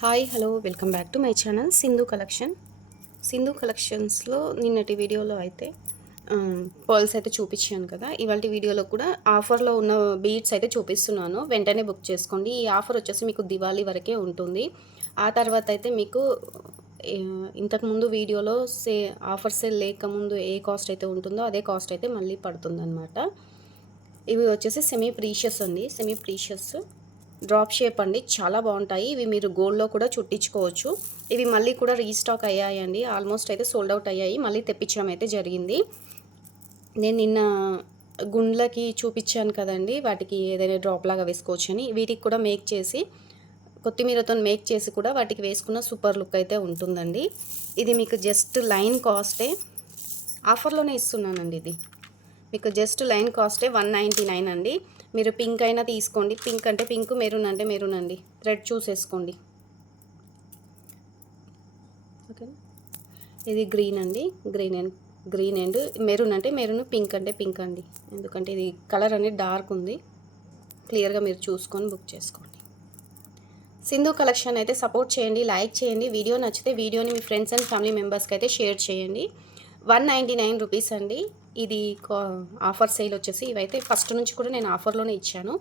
Hi hello welcome back to my channel Sindhu collection Sindhu కలెక్షన్స్లో నిన్నటి వీడియోలో అయితే um, పర్ల్స్ అయితే చూపించాను కదా. ఇవాళ వీడియోలో కూడా ఆఫర్లో ఉన్న బీట్స్ అయితే చూపిస్తున్నాను. వెంటనే బుక్ చేసుకోండి. ఈ ఆఫర్ వచ్చేసి మీకు దివాళీ వరకే ఉంటుంది. ఆ తర్వాత అయితే మీకు ఇంతకుముందు వీడియోలో సే ఆఫర్స్ లేకముందు ఏ కాస్ట్ అయితే ఉంటుందో అదే కాస్ట్ అయితే మళ్ళీ పడుతుందన్నమాట. ఇవి వచ్చేసి సెమీ ప్రీషియస్ అండి. సెమీ ప్రీషియస్ డ్రాప్ షేప్ అండి. చాలా బాగుంటాయి. ఇవి మీరు గోల్డ్లో కూడా చుట్టించుకోవచ్చు. ఇవి మళ్ళీ కూడా రీస్టాక్ అయ్యాయండి. ఆల్మోస్ట్ అయితే సోల్డ్ అవుట్ అయ్యాయి. మళ్ళీ తెప్పించడం అయితే జరిగింది. నేను నిన్న గుండ్లకి చూపించాను కదండి. వాటికి ఏదైనా డ్రాప్ లాగా వేసుకోవచ్చు అని. వీటికి కూడా మేక్ చేసి కొత్తిమీరతో మేక్ చేసి కూడా వాటికి వేసుకున్న సూపర్ లుక్ అయితే ఉంటుందండి. ఇది మీకు జస్ట్ లైన్ కాస్టే ఆఫర్లోనే ఇస్తున్నానండి ఇది. మీకు జస్ట్ లైన్ కాస్టే వన్ నైంటీ నైన్ అండి. మీరు పింక్ అయినా తీసుకోండి. పింక్ అంటే పింక్ మెరూన్ అంటే మెరూన్ అండి. థ్రెడ్ చూసేసుకోండి. ఓకే ఇది గ్రీన్ అండి. Green and green and maroon అంటే మెరూన్ పింక్ అంటే పింక్ అండి. ఎందుకంటే ఇది కలర్ అనేది డార్క్ ఉంది. క్లియర్గా మీరు చూసుకొని బుక్ చేసుకోండి. సింధు కలెక్షన్ అయితే సపోర్ట్ చేయండి లైక్ చేయండి. వీడియో నచ్చితే వీడియోని మీ ఫ్రెండ్స్ అండ్ ఫ్యామిలీ మెంబర్స్కి అయితే షేర్ చేయండి. వన్ నైంటీ నైన్ రూపీస్ అండి. ఇది ఆఫర్ సేల్ వచ్చేసి ఇవైతే ఫస్ట్ నుంచి కూడా నేను ఆఫర్లోనే ఇచ్చాను.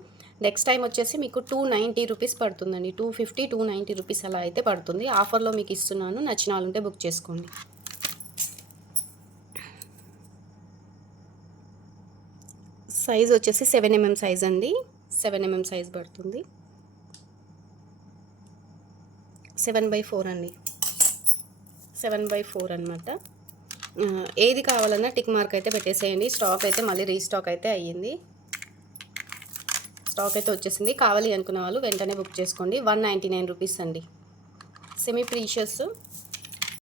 నెక్స్ట్ టైం వచ్చేసి మీకు టూ నైంటీ రూపీస్ పడుతుందండి. Two fifty two ninety rupees అలా అయితే పడుతుంది. ఆఫర్లో మీకు ఇస్తున్నాను. నచ్చిన వాళ్ళుంటే బుక్ చేసుకోండి. సైజ్ వచ్చేసి సెవెన్ ఎంఎం సైజ్ అండి. సెవెన్ ఎంఎం సైజ్ పడుతుంది. సెవెన్ బై ఫోర్ అండి. సెవెన్ బై ఫోర్ అనమాట ఏది కావాలన్నా టిక్ మార్క్ అయితే పెట్టేసేయండి. స్టాక్ అయితే మళ్ళీ రీస్టాక్ అయితే అయ్యింది. స్టాక్ అయితే వచ్చేసింది. కావాలి అనుకున్న వాళ్ళు వెంటనే బుక్ చేసుకోండి. వన్ నైంటీ నైన్ రూపీస్ అండి. సెమీ ప్రీషియస్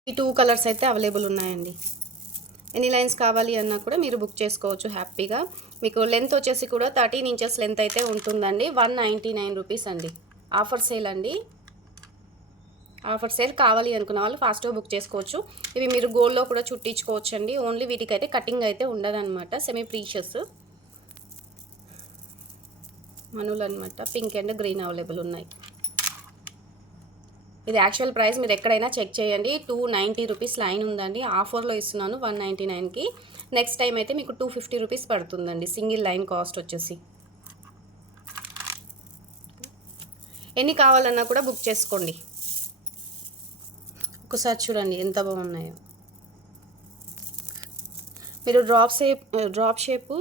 ఈ టూ కలర్స్ అయితే అవైలబుల్ ఉన్నాయండి. ఎన్ని లైన్స్ కావాలి అన్నా కూడా మీరు బుక్ చేసుకోవచ్చు హ్యాపీగా. మీకు లెంత్ వచ్చేసి కూడా థర్టీన్ ఇంచెస్ లెంత్ అయితే ఉంటుందండి. వన్ నైంటీ నైన్ రూపీస్ అండి. ఆఫర్ సేల్ అండి. ఫర్ సేల్ కావాలి అనుకున్న వాళ్ళు ఫాస్ట్గా బుక్ చేసుకోవచ్చు. ఇవి మీరు గోల్డ్లో కూడా చుట్టించుకోవచ్చు అండి ఓన్లీ వీటికైతే కటింగ్ అయితే ఉండదన్నమాట. సెమీ ప్రీషియస్ మనులు అనమాట పింక్ అండ్ గ్రీన్ అవైలబుల్ ఉన్నాయి. ఇది యాక్చువల్ ప్రైస్ మీరు ఎక్కడైనా చెక్ చేయండి. టూ నైంటీ రూపీస్ లైన్ ఉందండి. ఆఫర్లో ఇస్తున్నాను వన్ నైంటీ నైన్కి నెక్స్ట్ టైం అయితే మీకు టూ ఫిఫ్టీ రూపీస్ పడుతుందండి. సింగిల్ లైన్ కాస్ట్ వచ్చేసి. ఎన్ని కావాలన్నా కూడా బుక్ చేసుకోండి. ఒకసారి చూడండి ఎంత బాగున్నాయో. మీరు drop shape drop shape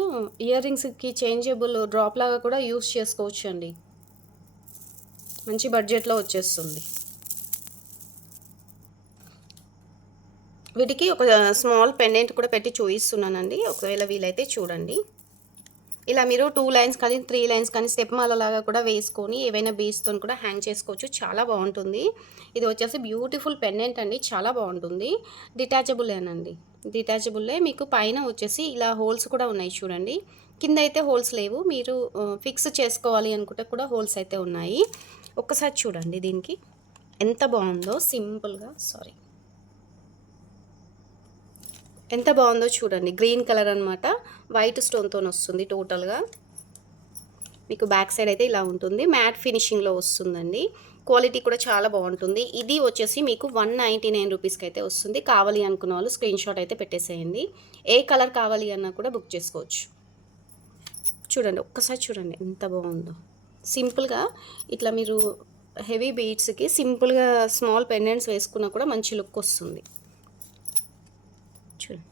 ear రింగ్స్కి changeable drop లాగా కూడా యూస్ చేసుకోవచ్చు అండి మంచి బడ్జెట్లో వచ్చేస్తుంది. వీటికి ఒక స్మాల్ పెండెంట్ కూడా పెట్టి చూపిస్తున్నానండి ఒకవేళ వీలైతే చూడండి. ఇలా మీరు టూ లైన్స్ కానీ త్రీ లైన్స్ కానీ స్టెప్ మాలలాగా కూడా వేసుకొని ఏవైనా బీస్తో కూడా హ్యాంగ్ చేసుకోవచ్చు. చాలా బాగుంటుంది. ఇది వచ్చేసి బ్యూటిఫుల్ పెండెంట్ అండి. చాలా బాగుంటుంది. డిటాచబుల్ేనండి డిటాచబుల్లే మీకు పైన వచ్చేసి ఇలా హోల్స్ కూడా ఉన్నాయి చూడండి. కింద అయితే హోల్స్ లేవు. మీరు ఫిక్స్ చేసుకోవాలి అనుకుంటే కూడా హోల్స్ అయితే ఉన్నాయి. ఒక్కసారి చూడండి దీనికి. ఎంత బాగుందో సింపుల్గా. సారీ. ఎంత బాగుందో చూడండి. గ్రీన్ కలర్ అనమాట వైట్ స్టోన్తో వస్తుంది టోటల్గా మీకు బ్యాక్ సైడ్ అయితే ఇలా ఉంటుంది. మ్యాట్ ఫినిషింగ్లో వస్తుందండి. క్వాలిటీ కూడా చాలా బాగుంటుంది. ఇది వచ్చేసి మీకు వన్ నైంటీ నైన్ రూపీస్కి అయితే వస్తుంది. కావాలి అనుకున్న వాళ్ళు స్క్రీన్ షాట్ అయితే పెట్టేసేయండి. ఏ కలర్ కావాలి అన్నా కూడా బుక్ చేసుకోవచ్చు. చూడండి ఒక్కసారి చూడండి ఎంత బాగుందో. సింపుల్గా ఇట్లా మీరు హెవీ బీట్స్కి సింపుల్గా స్మాల్ పెండెంట్స్ వేసుకున్నా కూడా మంచి లుక్ వస్తుంది చూడండి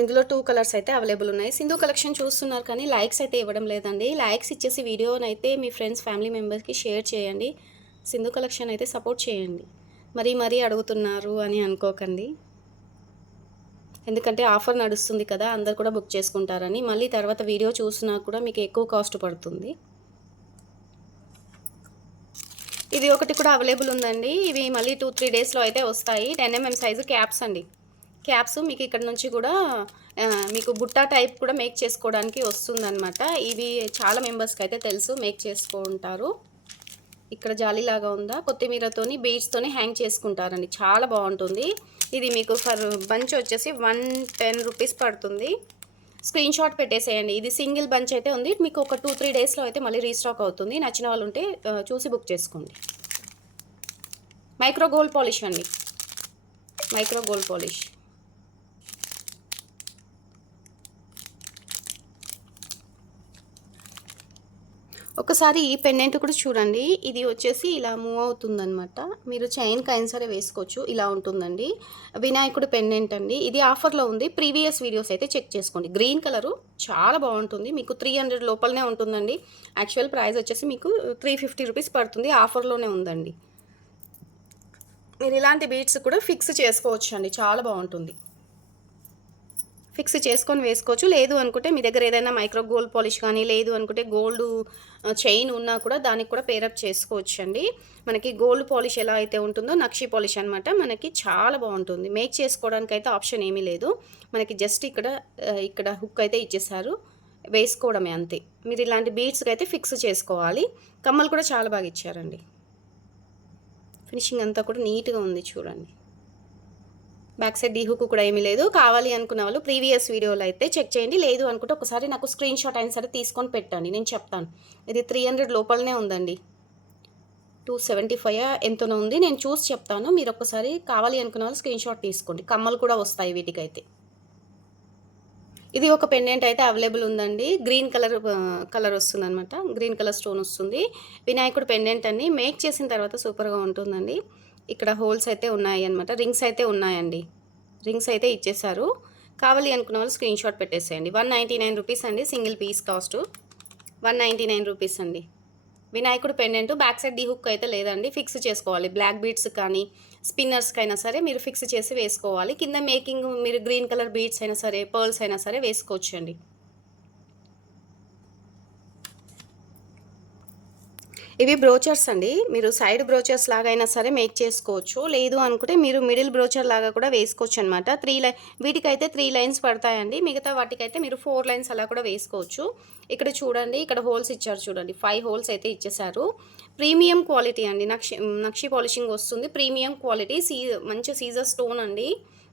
ఇందులో టూ కలర్స్ అయితే అవైలబుల్ ఉన్నాయి. సింధు కలెక్షన్ చూస్తున్నారు కానీ లైక్స్ అయితే ఇవ్వడం లేదండి. లైక్స్ ఇచ్చేసి వీడియోని అయితే మీ ఫ్రెండ్స్ ఫ్యామిలీ మెంబర్స్కి షేర్ చేయండి. సింధు కలెక్షన్ అయితే సపోర్ట్ చేయండి. మరీ మరీ అడుగుతున్నారు అని అనుకోకండి. ఎందుకంటే ఆఫర్ నడుస్తుంది కదా అందరు కూడా బుక్ చేసుకుంటారని. మళ్ళీ తర్వాత వీడియో చూసినా కూడా మీకు ఎక్కువ కాస్ట్ పడుతుంది. ఇది ఒకటి కూడా అవైలబుల్ ఉందండి. ఇవి మళ్ళీ టూ త్రీ డేస్లో అయితే వస్తాయి. టెన్ ఎంఎం సైజు క్యాప్స్ అండి. క్యాప్స్ మీకు ఇక్కడ నుంచి కూడా మీకు బుట్టా టైప్ కూడా మేక్ చేసుకోవడానికి వస్తుందన్నమాట. ఇవి చాలా మెంబర్స్కి అయితే తెలుసు మేక్ చేసుకుంటారు ఇక్కడ జాలీలాగా ఉందా? కొత్తిమీరతోని బీడ్స్తోని హ్యాంగ్ చేసుకుంటారండి. చాలా బాగుంటుంది. ఇది మీకు ఫర్ బంచ్ వచ్చేసి వన్ టెన్ రూపీస్ పడుతుంది. స్క్రీన్ షాట్ పెట్టేసేయండి. ఇది సింగిల్ బంచ్ అయితే ఉంది. మీకు ఒక టూ త్రీ డేస్లో అయితే మళ్ళీ రీస్టాక్ అవుతుంది. నచ్చిన వాళ్ళు ఉంటే చూసి బుక్ చేసుకోండి. మైక్రో గోల్డ్ పాలిష్ అండి. Micro gold polish. ఒకసారి ఈ పెండెంట్ కూడా చూడండి. ఇది వచ్చేసి ఇలా మూవ్ అవుతుందనమాట మీరు చైన్కి అయినా సరే వేసుకోవచ్చు. ఇలా ఉంటుందండి. వినాయకుడు పెండెంట్ అండి. ఇది ఆఫర్లో ఉంది. ప్రీవియస్ వీడియోస్ అయితే చెక్ చేసుకోండి. గ్రీన్ కలరు చాలా బాగుంటుంది. మీకు త్రీ హండ్రెడ్ లోపలనే ఉంటుందండి. యాక్చువల్ ప్రైస్ వచ్చేసి మీకు త్రీ ఫిఫ్టీ రూపీస్ పడుతుంది. ఆఫర్లోనే ఉందండి. మీరు ఇలాంటి బీట్స్ కూడా ఫిక్స్ చేసుకోవచ్చు అండి చాలా బాగుంటుంది. ఫిక్స్ చేసుకొని వేసుకోవచ్చు. లేదు అనుకుంటే మీ దగ్గర ఏదైనా మైక్రో గోల్డ్ పాలిష్ కానీ లేదు అనుకుంటే గోల్డ్ చైన్ ఉన్నా కూడా దానికి కూడా పేరప్ చేసుకోవచ్చు అండి మనకి గోల్డ్ పాలిష్ ఎలా అయితే ఉంటుందో నక్షి పాలిష్ అనమాట మనకి చాలా బాగుంటుంది. మేక్ చేసుకోవడానికి అయితే ఆప్షన్ ఏమీ లేదు. మనకి జస్ట్ ఇక్కడ ఇక్కడ హుక్ అయితే ఇచ్చేసారు. వేసుకోవడమే అంతే. మీరు ఇలాంటి బీడ్స్కి అయితే ఫిక్స్ చేసుకోవాలి. కమ్మలు కూడా చాలా బాగా ఇచ్చారండి. ఫినిషింగ్ అంతా కూడా నీట్గా ఉంది చూడండి. బ్యాక్ సైడ్ డీ హుక్ కూడా ఏమీ లేదు. కావాలి అనుకున్న వాళ్ళు ప్రీవియస్ వీడియోలో అయితే చెక్ చేయండి. లేదు అనుకుంటే ఒకసారి నాకు స్క్రీన్ షాట్ అయిన సరే తీసుకొని పెట్టండి. నేను చెప్తాను. ఇది త్రీ హండ్రెడ్ లోపలనే ఉందండి. టూ సెవెంటీ ఫైవ్ ఎంతనో ఉంది. నేను చూసి చెప్తాను. మీరు ఒకసారి కావాలి అనుకున్న వాళ్ళు స్క్రీన్ షాట్ తీసుకోండి. కమ్మలు కూడా వస్తాయి వీటికైతే. ఇది ఒక పెండెంట్ అయితే అవైలబుల్ ఉందండి. గ్రీన్ కలర్ కలర్ వస్తుంది అనమాట గ్రీన్ కలర్ స్టోన్ వస్తుంది. వినాయకుడు పెండెంట్ అని మేక్ చేసిన తర్వాత సూపర్గా ఉంటుందండి. ఇక్కడ హోల్స్ అయితే ఉన్నాయి అనమాట రింగ్స్ అయితే ఉన్నాయండి. రింగ్స్ అయితే ఇచ్చేసారు. కావాలి అనుకున్న వాళ్ళు స్క్రీన్ షాట్ పెట్టేసేయండి. వన్ నైంటీ నైన్ రూపీస్ అండి single piece cost. One ninety nine rupees అండి. వినాయకుడు pendant back side the hook అయితే లేదండి. ఫిక్స్ చేసుకోవాలి. బ్లాక్ బీడ్స్ కానీ స్పిన్నర్స్కి అయినా సరే మీరు ఫిక్స్ చేసి వేసుకోవాలి. కింద మేకింగ్ మీరు గ్రీన్ కలర్ బీడ్స్ అయినా సరే పర్ల్స్ అయినా సరే వేసుకోవచ్చు అండి ఇవి బ్రోచర్స్ అండి. మీరు సైడ్ బ్రోచర్స్ లాగా అయినా సరే మేక్ చేసుకోవచ్చు. లేదు అనుకుంటే మీరు మిడిల్ బ్రోచర్ లాగా కూడా వేసుకోవచ్చు అనమాట త్రీ లైన్ వీటికైతే త్రీ లైన్స్ పడతాయండి. మిగతా వాటికైతే మీరు ఫోర్ లైన్స్ అలా కూడా వేసుకోవచ్చు. ఇక్కడ చూడండి ఇక్కడ హోల్స్ ఇచ్చారు చూడండి. ఫైవ్ హోల్స్ అయితే ఇచ్చేసారు ప్రీమియం క్వాలిటీ అండి. నక్షి నక్షి పాలిషింగ్ వస్తుంది. ప్రీమియం క్వాలిటీ సీ మంచి సీజర్ స్టోన్ అండి.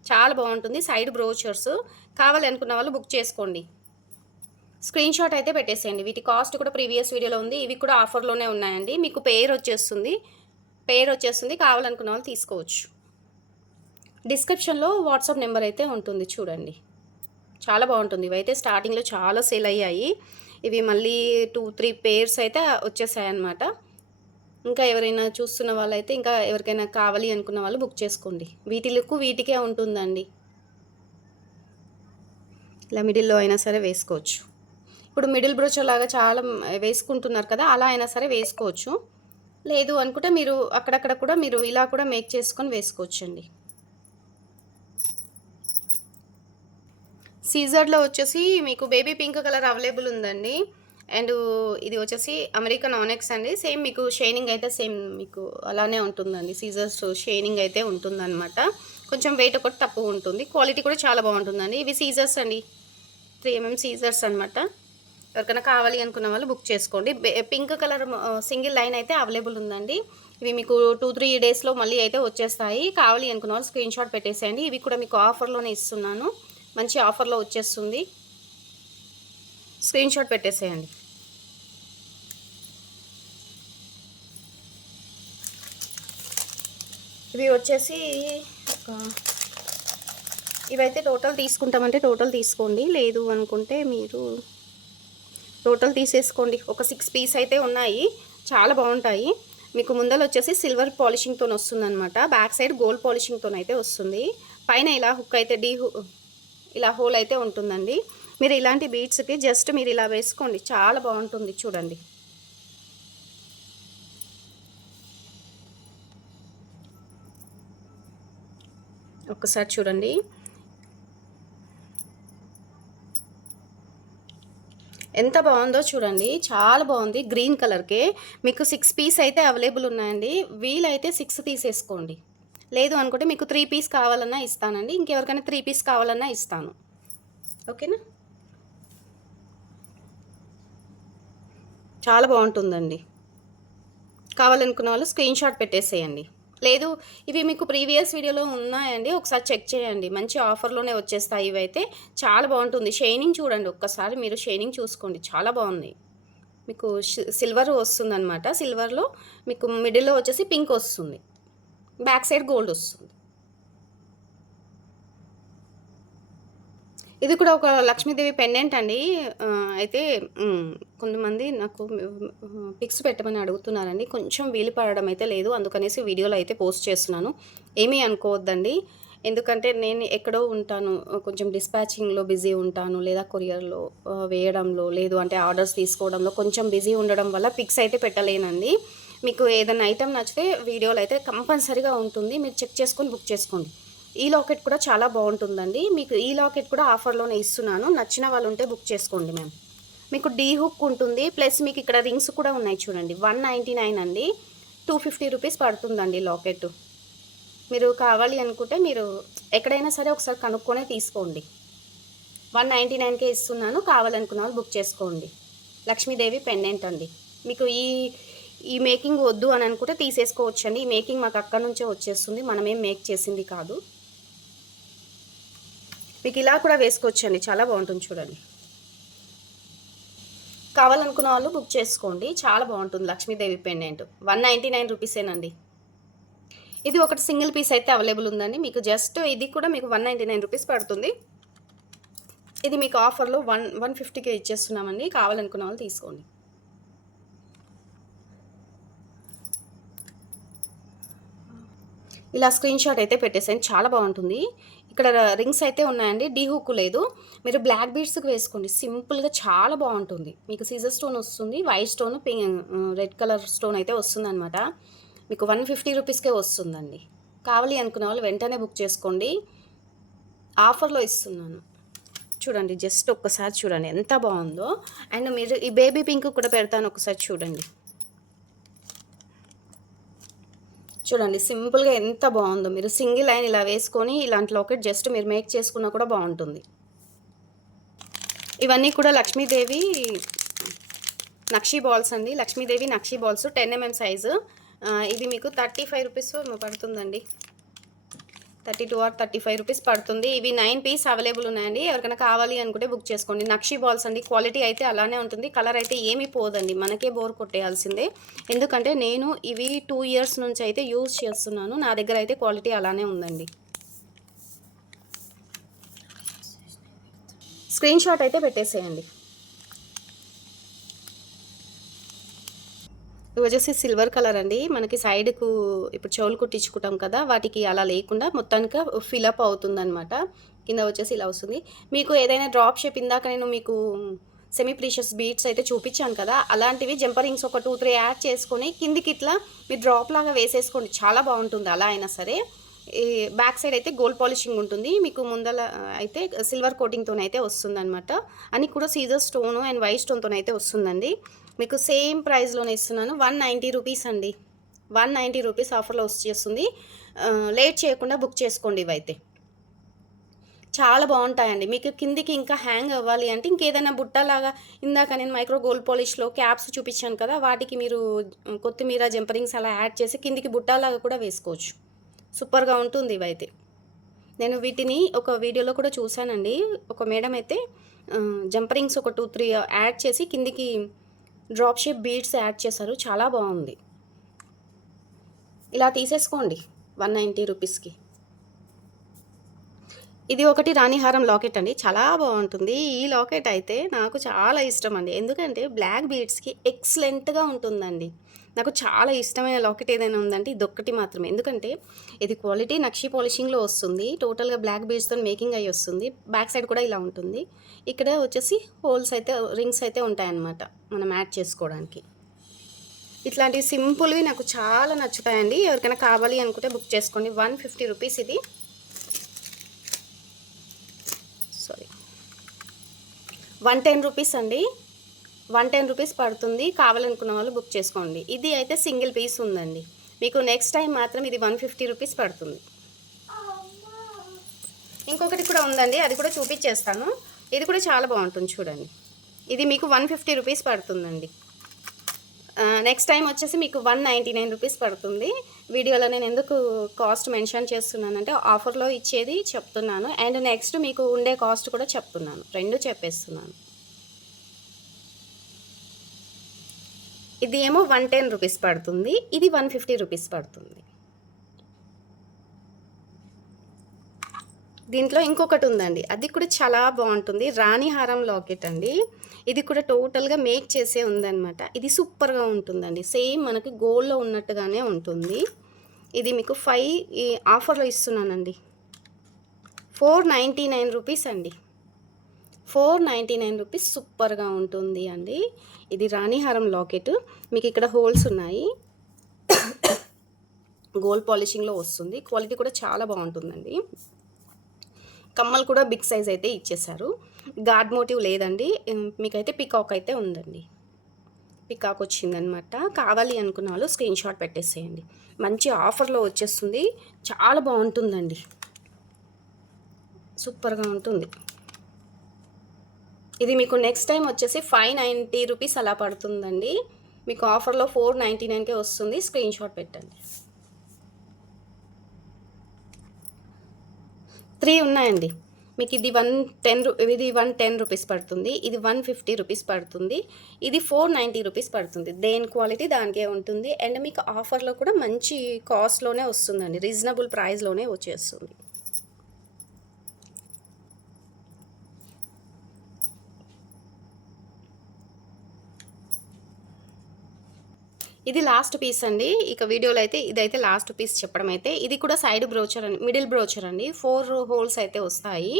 చాలా బాగుంటుంది. సైడ్ బ్రోచర్స్ కావాలి అనుకున్న వాళ్ళు బుక్ చేసుకోండి. స్క్రీన్ షాట్ అయితే పెట్టేసేయండి. వీటి కాస్ట్ కూడా ప్రీవియస్ వీడియోలో ఉంది. ఇవి కూడా ఆఫర్లోనే ఉన్నాయండి. మీకు పేరు వచ్చేస్తుంది. పేరు వచ్చేస్తుంది. కావాలనుకున్న వాళ్ళు తీసుకోవచ్చు. డిస్క్రిప్షన్లో వాట్సాప్ నెంబర్ అయితే ఉంటుంది. చూడండి. చాలా బాగుంటుంది. ఇవైతే స్టార్టింగ్లో చాలా సేల్ అయ్యాయి. ఇవి మళ్ళీ టూ త్రీ పేర్స్ అయితే వచ్చేసాయి అన్నమాట ఇంకా ఎవరైనా చూస్తున్న వాళ్ళైతే ఇంకా ఎవరికైనా కావాలి అనుకున్న వాళ్ళు బుక్ చేసుకోండి. వీటిలకు వీటికే ఉంటుందండి. ఇలా మిడిల్లో అయినా సరే వేసుకోవచ్చు. ఇప్పుడు మిడిల్ బ్రోచర్ లాగా చాలా వేసుకుంటున్నారు కదా అలా అయినా సరే వేసుకోవచ్చు. లేదు అనుకుంటే మీరు అక్కడక్కడ కూడా మీరు ఇలా కూడా మేక్ చేసుకొని వేసుకోవచ్చండి. సీజర్లో వచ్చేసి మీకు బేబీ పింక్ కలర్ అవైలబుల్ ఉందండి. అండ్ ఇది వచ్చేసి అమెరికన్ ఆనెక్స్ అండి. సేమ్ మీకు షైనింగ్ అయితే సేమ్ మీకు అలానే ఉంటుందండి. సీజర్స్ షైనింగ్ అయితే ఉంటుందన్నమాట. కొంచెం వెయిట్ ఒకటి తక్కువ ఉంటుంది. క్వాలిటీ కూడా చాలా బాగుంటుందండి. ఇవి సీజర్స్ అండి. త్రీ ఎంఎం సీజర్స్ అనమాట ఎవరికైనా కావాలి అనుకున్న వాళ్ళు బుక్ చేసుకోండి. పింక్ కలర్ సింగిల్ లైన్ అయితే అవైలబుల్ ఉందండి. ఇవి మీకు టూ త్రీ డేస్లో మళ్ళీ అయితే వచ్చేస్తాయి. కావాలి అనుకున్న వాళ్ళు స్క్రీన్ షాట్ పెట్టేసేయండి. ఇవి కూడా మీకు ఆఫర్లోనే ఇస్తున్నాను. మంచి ఆఫర్లో వచ్చేస్తుంది. స్క్రీన్ షాట్ పెట్టేసేయండి. ఇవి వచ్చేసి ఒక ఇవైతే టోటల్ తీసుకుంటామంటే టోటల్ తీసుకోండి. లేదు అనుకుంటే మీరు టోటల్ తీసేసుకోండి. ఒక సిక్స్ పీస్ అయితే ఉన్నాయి. చాలా బాగుంటాయి. మీకు ముందర వచ్చేసి సిల్వర్ పాలిషింగ్తో వస్తుందన్నమాట. బ్యాక్ సైడ్ గోల్డ్ పాలిషింగ్తో అయితే వస్తుంది. పైన ఇలా హుక్ అయితే డీ హు ఇలా హోల్ అయితే ఉంటుందండి. మీరు ఇలాంటి బీట్స్కి జస్ట్ మీరు ఇలా వేసుకోండి. చాలా బాగుంటుంది చూడండి. ఒక్కసారి చూడండి. ఎంత బాగుందో చూడండి. చాలా బాగుంది. గ్రీన్ కలర్కే. మీకు సిక్స్ పీస్ అయితే అవైలబుల్ ఉన్నాయండి. వీలైతే సిక్స్ తీసేసుకోండి. లేదు అనుకుంటే మీకు త్రీ పీస్ కావాలన్నా ఇస్తానండి. ఇంకెవరికైనా త్రీ పీస్ కావాలన్నా ఇస్తాను. ఓకేనా? చాలా బాగుంటుందండి. కావాలనుకున్న వాళ్ళు స్క్రీన్ షాట్ పెట్టేసేయండి. లేదు ఇవి మీకు ప్రీవియస్ వీడియోలో ఉన్నాయండి. ఒకసారి చెక్ చేయండి. మంచి ఆఫర్లోనే వచ్చేస్తాయి ఇవైతే. చాలా బాగుంటుంది. షైనింగ్ చూడండి. ఒక్కసారి మీరు షైనింగ్ చూసుకోండి. చాలా బాగుంది. మీకు సిల్వర్ వస్తుంది అనమాట సిల్వర్లో మీకు మిడిల్లో వచ్చేసి పింక్ వస్తుంది. బ్యాక్ సైడ్ గోల్డ్ వస్తుంది. ఇది కూడా ఒక లక్ష్మీదేవి పెండెంట్ అండి. అయితే కొంతమంది నాకు పిక్స్ పెట్టమని అడుగుతున్నారండి. కొంచెం వీలు పడడం అయితే లేదు. అందుకనేసి వీడియోలో అయితే పోస్ట్ చేస్తున్నాను. ఏమీ అనుకోవద్దండి. ఎందుకంటే నేను ఎక్కడో ఉంటాను. కొంచెం డిస్పాచింగ్లో బిజీ ఉంటాను. లేదా కొరియర్లో వేయడంలో లేదు. అంటే ఆర్డర్స్ తీసుకోవడంలో కొంచెం బిజీ ఉండడం వల్ల పిక్స్ అయితే పెట్టలేనండి. మీకు ఏదైనా ఐటెం నచ్చితే వీడియోలో అయితే కంపల్సరీగా ఉంటుంది. మీరు చెక్ చేసుకొని బుక్ చేసుకోండి. ఈ లాకెట్ కూడా చాలా బాగుంటుందండి. మీకు ఈ లాకెట్ కూడా ఆఫర్లోనే ఇస్తున్నాను. నచ్చిన వాళ్ళు ఉంటే బుక్ చేసుకోండి మ్యామ్. మీకు డీ హుక్ ఉంటుంది. ప్లస్ మీకు ఇక్కడ రింగ్స్ కూడా ఉన్నాయి చూడండి. వన్ నైంటీ నైన్ అండి. టూ ఫిఫ్టీ రూపీస్ పడుతుందండి లాకెట్. మీరు కావాలి అనుకుంటే మీరు ఎక్కడైనా సరే ఒకసారి కనుక్కొనే తీసుకోండి. వన్ నైంటీ నైన్కే ఇస్తున్నాను. కావాలనుకున్న వాళ్ళు బుక్ చేసుకోండి. లక్ష్మీదేవి పెండెంట్ అండి. మీకు ఈ ఈ మేకింగ్ వద్దు అని అనుకుంటే తీసేసుకోవచ్చండి. ఈ మేకింగ్ మాకు అక్కడ నుంచే వచ్చేస్తుంది. మనమేం మేక్ చేసింది కాదు. మీకు ఇలా కూడా వేసుకోవచ్చు అండి చాలా బాగుంటుంది చూడండి. కావాలనుకున్న వాళ్ళు బుక్ చేసుకోండి. చాలా బాగుంటుంది Lakshmidevi pendant. One ninety nine రూపీసేనండి ఇది ఒకటి సింగిల్ పీస్ అయితే అవైలబుల్ ఉందండి. మీకు జస్ట్ ఇది కూడా మీకు వన్ నైంటీ నైన్ రూపీస్ పడుతుంది. ఇది మీకు ఆఫర్లో వన్ వన్ ఫిఫ్టీకే ఇచ్చేస్తున్నామండి. కావాలనుకున్న వాళ్ళు తీసుకోండి. ఇలా స్క్రీన్ షాట్ అయితే పెట్టేసాను. చాలా బాగుంటుంది. ఇక్కడ రింగ్స్ అయితే ఉన్నాయండి. డీ హుక్ లేదు. మీరు బ్లాక్ బీడ్స్కి వేసుకోండి. సింపుల్గా చాలా బాగుంటుంది. మీకు సీజర్ స్టోన్ వస్తుంది. White stone pink red colour stone అయితే వస్తుంది అనమాట మీకు వన్ ఫిఫ్టీ రూపీస్కే వస్తుందండి. కావాలి అనుకునే వాళ్ళు వెంటనే బుక్ చేసుకోండి. ఆఫర్లో ఇస్తున్నాను. చూడండి జస్ట్ ఒక్కసారి చూడండి ఎంత బాగుందో. అండ్ మీరు ఈ బేబీ పింక్ కూడా పెడతాను ఒకసారి చూడండి. చూడండి సింపుల్గా ఎంత బాగుందో. మీరు సింగిల్ లైన్ ఇలా వేసుకొని ఇలాంటి లాకెట్ జస్ట్ మీరు మేక్ చేసుకున్నా కూడా బాగుంటుంది. ఇవన్నీ కూడా లక్ష్మీదేవి నక్షీ బాల్స్ అండి. లక్ష్మీదేవి నక్షీ బాల్స్ టెన్ ఎంఎం సైజు. ఇది మీకు థర్టీ ఫైవ్ రూపీస్ పడుతుందండి. Thirty two or thirty five rupees పడుతుంది. ఇవి నైన్ పీస్ అవైలబుల్ ఉన్నాయండి. ఎవరికైనా కావాలి అనుకుంటే బుక్ చేసుకోండి. నక్షీ బాల్స్ అండి. క్వాలిటీ అయితే అలానే ఉంటుంది. కలర్ అయితే ఏమీ పోదండి. మనకే బోర్ కొట్టేయాల్సిందే. ఎందుకంటే నేను ఇవి టూ ఇయర్స్ నుంచి అయితే యూజ్ చేస్తున్నాను. నా దగ్గర అయితే క్వాలిటీ అలానే ఉందండి. స్క్రీన్ షాట్ అయితే పెట్టేసేయండి. ఇవి వచ్చేసి సిల్వర్ కలర్ అండి. మనకి సైడ్కు ఇప్పుడు చెవులు కుట్టించుకుంటాం కదా వాటికి అలా లేకుండా మొత్తానికి ఫిలప్ అవుతుంది అనమాట కింద వచ్చేసి ఇలా వస్తుంది. మీకు ఏదైనా డ్రాప్ షేప్ ఇందాక నేను మీకు సెమీ ప్రీషియస్ బీట్స్ అయితే చూపించాను కదా అలాంటివి జంపరింగ్స్ ఒక టూ త్రీ యాడ్ చేసుకొని కిందికి ఇట్లా మీరు డ్రాప్ లాగా వేసేసుకోండి. చాలా బాగుంటుంది అలా అయినా సరే. ఈ బ్యాక్ సైడ్ అయితే గోల్డ్ పాలిషింగ్ ఉంటుంది. మీకు ముందల అయితే సిల్వర్ కోటింగ్తో అయితే వస్తుంది అనమాట అని కూడా సీజర్ స్టోన్ అండ్ వైట్ స్టోన్తో అయితే వస్తుందండి. మీకు సేమ్ ప్రైస్లోనే ఇస్తున్నాను. వన్ నైంటీ రూపీస్ అండి. వన్ నైంటీ రూపీస్ ఆఫర్లో వచ్చేస్తుంది లేట్ చేయకుండా బుక్ చేసుకోండి ఇవైతే. చాలా బాగుంటాయండి. మీకు కిందికి ఇంకా హ్యాంగ్ అవ్వాలి అంటే ఇంకేదైనా బుట్టలాగా ఇందాక నేను మైక్రో గోల్డ్ పాలిష్లో క్యాప్స్ చూపించాను కదా వాటికి మీరు కొత్తిమీర జంపరింగ్స్ అలా యాడ్ చేసి కిందికి బుట్టలాగా కూడా వేసుకోవచ్చు. సూపర్గా ఉంటుంది ఇవైతే. నేను వీటిని ఒక వీడియోలో కూడా చూశానండి. ఒక మేడం అయితే జంపరింగ్స్ ఒక టూ త్రీ యాడ్ చేసి కిందికి డ్రాప్ షేప్ బీడ్స్ యాడ్ చేశారు. చాలా బాగుంది. ఇలా తీసేసుకోండి వన్ నైంటీ రూపీస్కి. ఇది ఒకటి రాణిహారం లాకెట్ అండి. చాలా బాగుంటుంది. ఈ లాకెట్ అయితే నాకు చాలా ఇష్టం అండి. ఎందుకంటే బ్లాక్ బీడ్స్కి ఎక్సలెంట్గా ఉంటుందండి. నాకు చాలా ఇష్టమైన లాకెట్ ఏదైనా ఉందంటే ఇది ఒక్కటి మాత్రమే. ఎందుకంటే ఇది క్వాలిటీ నక్షి పాలిషింగ్లో వస్తుంది. టోటల్గా బ్లాక్ బీడ్స్తో మేకింగ్ అయ్యి వస్తుంది. బ్యాక్ సైడ్ కూడా ఇలా ఉంటుంది. ఇక్కడ వచ్చేసి హోల్స్ అయితే రింగ్స్ అయితే ఉంటాయన్నమాట మనం యాడ్ చేసుకోవడానికి. ఇట్లాంటి సింపుల్వి నాకు చాలా నచ్చుతాయండి. ఎవరికైనా కావాలి అనుకుంటే బుక్ చేసుకోండి. వన్ ఫిఫ్టీ రూపీస్ ఇది. సారీ వన్ టెన్ రూపీస్ అండి. వన్ టెన్ రూపీస్ పడుతుంది. కావాలనుకున్న వాళ్ళు బుక్ చేసుకోండి. ఇది అయితే సింగిల్ పీస్ ఉందండి. మీకు నెక్స్ట్ టైం మాత్రం ఇది వన్ ఫిఫ్టీ రూపీస్ పడుతుంది. ఇంకొకటి కూడా ఉందండి. అది కూడా చూపించేస్తాను. ఇది కూడా చాలా బాగుంటుంది చూడండి. ఇది మీకు వన్ ఫిఫ్టీ రూపీస్ పడుతుందండి. నెక్స్ట్ టైం వచ్చేసి మీకు వన్ నైంటీ నైన్ రూపీస్ పడుతుంది. వీడియోలో నేను ఎందుకు కాస్ట్ మెన్షన్ చేస్తున్నానంటే ఆఫర్లో ఇచ్చేది చెప్తున్నాను. అండ్ నెక్స్ట్ మీకు ఉండే కాస్ట్ కూడా చెప్తున్నాను. రెండు చెప్పేస్తున్నాను. ఇది ఏమో వన్ టెన్ రూపీస్ పడుతుంది. ఇది వన్ ఫిఫ్టీ రూపీస్ పడుతుంది. దీంట్లో ఇంకొకటి ఉందండి. అది కూడా చాలా బాగుంటుంది. రాణిహారం లాకెట్ అండి. ఇది కూడా టోటల్గా మేక్ చేసే ఉందన్నమాట. ఇది సూపర్గా ఉంటుందండి. సేమ్ మనకి గోల్డ్లో ఉన్నట్టుగానే ఉంటుంది. ఇది మీకు ఫైవ్ ఆఫర్లో ఇస్తున్నానండి. ఫోర్ నైంటీ నైన్ రూపీస్ అండి. ఫోర్ నైంటీ నైన్ రూపీస్ సూపర్గా ఉంటుంది అండి. ఇది రాణిహారం లాకెట్. మీకు ఇక్కడ హోల్స్ ఉన్నాయి. గోల్డ్ పాలిషింగ్లో వస్తుంది. క్వాలిటీ కూడా చాలా బాగుంటుందండి. కమ్మలు కూడా బిగ్ సైజ్ అయితే ఇచ్చేసారు గాడ్ మోటివ్ లేదండి. మీకైతే పికాక్ అయితే ఉందండి. పికాక్ వచ్చిందనమాట కావాలి అనుకున్న వాళ్ళు స్క్రీన్ షాట్ పెట్టేసేయండి. మంచి ఆఫర్లో వచ్చేస్తుంది. చాలా బాగుంటుందండి. సూపర్గా ఉంటుంది. ఇది మీకు నెక్స్ట్ టైం వచ్చేసి ఫైవ్ నైంటీ రూపీస్ అలా పడుతుందండి. మీకు ఆఫర్లో ఫోర్ నైంటీ నైన్కే వస్తుంది. స్క్రీన్ షాట్ పెట్టండి. త్రీ ఉన్నాయండి. మీకు ఇది వన్ టెన్ రూ ఇది వన్ టెన్ రూపీస్ పడుతుంది. ఇది వన్ ఫిఫ్టీ రూపీస్ పడుతుంది. ఇది ఫోర్ నైంటీ రూపీస్ పడుతుంది. దేని క్వాలిటీ దానికే ఉంటుంది. అండ్ మీకు ఆఫర్లో కూడా మంచి కాస్ట్లోనే వస్తుందండి. రీజనబుల్ ప్రైస్లోనే వచ్చేస్తుంది. ఇది లాస్ట్ పీస్ అండి. ఇక వీడియోలో అయితే ఇదైతే లాస్ట్ పీస్ చెప్పడం అయితే. ఇది కూడా సైడ్ బ్రోచర్ అండి మిడిల్ బ్రోచర్ అండి. ఫోర్ హోల్స్ అయితే వస్తాయి.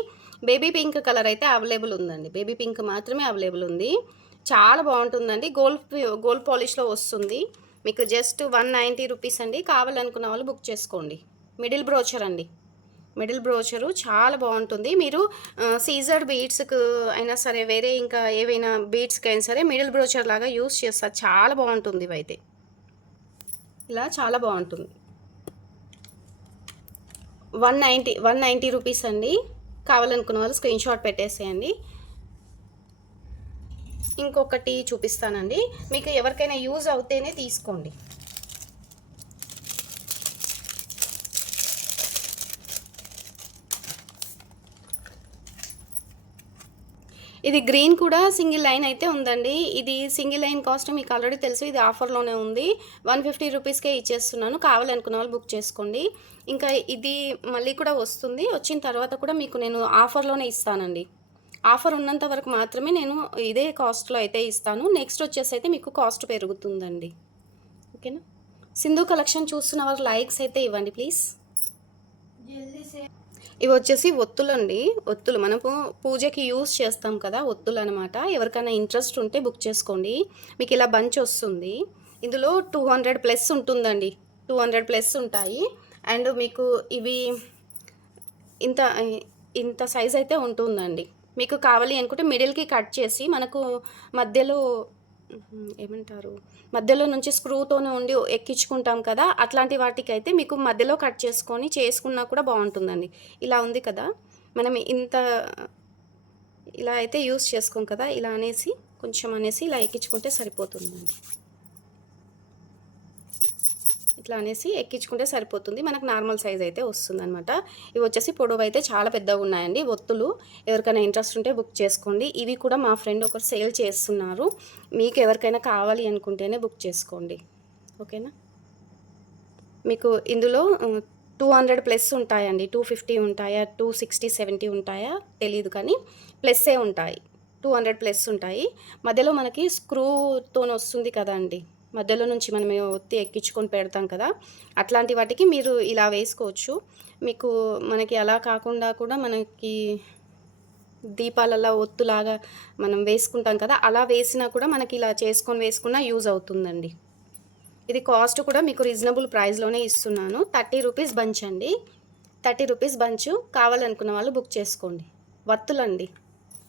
బేబీ పింక్ కలర్ అయితే అవైలబుల్ ఉందండి. బేబీ పింక్ మాత్రమే అవైలబుల్ ఉంది. చాలా బాగుంటుందండి. గోల్డ్ గోల్డ్ పాలిష్లో వస్తుంది. మీకు జస్ట్ వన్ నైంటీ రూపీస్ అండి. కావాలనుకున్న వాళ్ళు బుక్ చేసుకోండి. మిడిల్ బ్రోచర్ అండి. మిడిల్ బ్రోచరు చాలా బాగుంటుంది. మీరు సీజర్ బీడ్స్కి అయినా సరే వేరే ఇంకా ఏవైనా బీడ్స్కి అయినా సరే మిడిల్ బ్రోచర్ లాగా యూస్ చేస్తారు. చాలా బాగుంటుంది ఇవైతే. ఇలా చాలా బాగుంటుంది. One ninety one ninety rupees అండి. కావాలనుకున్న వాళ్ళు స్క్రీన్ షాట్ పెట్టేసేయండి. ఇంకొకటి చూపిస్తానండి. మీకు ఎవరికైనా యూజ్ అవుతేనే తీసుకోండి. ఇది గ్రీన్ కూడా సింగిల్ లైన్ అయితే ఉందండి. ఇది సింగిల్ లైన్ కాస్ట్ మీకు ఆల్రెడీ తెలుసు ఇది ఆఫర్లోనే ఉంది. వన్ ఫిఫ్టీ రూపీస్కే ఇచ్చేస్తున్నాను. కావాలనుకున్న వాళ్ళు బుక్ చేసుకోండి. ఇంకా ఇది మళ్ళీ కూడా వస్తుంది. వచ్చిన తర్వాత కూడా మీకు నేను ఆఫర్లోనే ఇస్తానండి. ఆఫర్ ఉన్నంత వరకు మాత్రమే నేను ఇదే కాస్ట్లో అయితే ఇస్తాను. నెక్స్ట్ వచ్చేసి అయితే మీకు కాస్ట్ పెరుగుతుందండి. ఓకేనా? సింధు కలెక్షన్ చూస్తున్న వారు లైక్స్ అయితే ఇవ్వండి ప్లీజ్. ఇవి వచ్చేసి ఒత్తులు అండి ఒత్తులు మనము పూజకి యూస్ చేస్తాం కదా ఒత్తులు అనమాట ఎవరికైనా ఇంట్రెస్ట్ ఉంటే బుక్ చేసుకోండి. మీకు ఇలా బంచ్ వస్తుంది. ఇందులో టూ హండ్రెడ్ ప్లస్ ఉంటుందండి. టూ హండ్రెడ్ ప్లస్ ఉంటాయి. అండ్ మీకు ఇవి ఇంత ఇంత సైజ్ అయితే ఉంటుందండి. మీకు కావాలి అనుకుంటే మిడిల్కి కట్ చేసి మనకు మధ్యలో ఏమంటారు? మధ్యలో నుంచి స్క్రూతోనే ఉండి ఎక్కించుకుంటాం కదా అట్లాంటి వాటికి అయితే మీకు మధ్యలో కట్ చేసుకొని చేసుకున్నా కూడా బాగుంటుందండి. ఇలా ఉంది కదా మనం ఇంత ఇలా అయితే యూస్ చేసుకోం కదా ఇలా అనేసి కొంచెం అనేసి ఇలా ఎక్కించుకుంటే సరిపోతుందండి. ఇట్లా అనేసి ఎక్కించుకుంటే సరిపోతుంది. మనకు నార్మల్ సైజ్ అయితే వస్తుంది అనమాట ఇవి వచ్చేసి పొడవు అయితే చాలా పెద్దగా ఉన్నాయండి. ఒత్తులు ఎవరికైనా ఇంట్రెస్ట్ ఉంటే బుక్ చేసుకోండి. ఇవి కూడా మా ఫ్రెండ్ ఒకరు సేల్ చేస్తున్నారు. మీకు ఎవరికైనా కావాలి అనుకుంటేనే బుక్ చేసుకోండి. ఓకేనా? మీకు ఇందులో టూ హండ్రెడ్ ప్లస్ ఉంటాయండి. టూ ఫిఫ్టీ ఉంటాయా? టూ సిక్స్టీ సెవెంటీ ఉంటాయా? తెలియదు కానీ ప్లస్సే ఉంటాయి. టూ హండ్రెడ్ ప్లస్ ఉంటాయి. మధ్యలో మనకి స్క్రూతో వస్తుంది కదా అండి మధ్యలో నుంచి మనం ఒత్తి ఎక్కించుకొని పెడతాం కదా అట్లాంటి వాటికి మీరు ఇలా వేసుకోవచ్చు. మీకు మనకి అలా కాకుండా కూడా మనకి దీపాలలో ఒత్తులాగా మనం వేసుకుంటాం కదా అలా వేసినా కూడా మనకి ఇలా చేసుకొని వేసుకున్నా యూజ్ అవుతుందండి. ఇది కాస్ట్ కూడా మీకు రీజనబుల్ ప్రైస్లోనే ఇస్తున్నాను. థర్టీ రూపీస్ బంచ్ అండి. థర్టీ రూపీస్ బంచ్ కావాలనుకున్న వాళ్ళు బుక్ చేసుకోండి. వత్తులండి.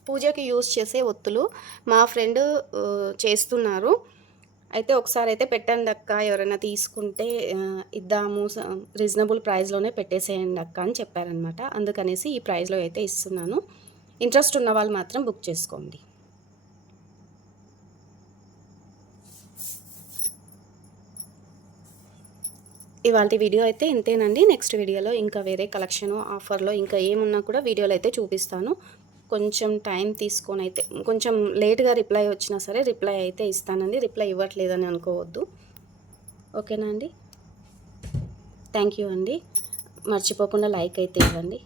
పూజకి యూజ్ చేసే ఒత్తులు మా ఫ్రెండ్ చేస్తున్నారు. అయితే ఒకసారి అయితే పెట్టండి అక్క ఎవరైనా తీసుకుంటే ఇద్దాము రీజనబుల్ ప్రైస్లోనే పెట్టేసేయండి అక్క అని చెప్పారనమాట అందుకనేసి ఈ ప్రైస్లో అయితే ఇస్తున్నాను. ఇంట్రెస్ట్ ఉన్న వాళ్ళు మాత్రం బుక్ చేసుకోండి. ఇవాళ వీడియో అయితే ఇంతేనండి. నెక్స్ట్ వీడియోలో ఇంకా వేరే కలెక్షను ఆఫర్లో ఇంకా ఏమున్నా కూడా వీడియోలో అయితే చూపిస్తాను. కొంచెం టైం తీసుకొని అయితే కొంచెం లేట్గా రిప్లై వచ్చినా సరే రిప్లై అయితే ఇస్తానండి. రిప్లై ఇవ్వట్లేదని అనుకోవద్దు. ఓకేనా అండి? థ్యాంక్ యూ అండి. మర్చిపోకుండా లైక్ అయితే ఇవ్వండి.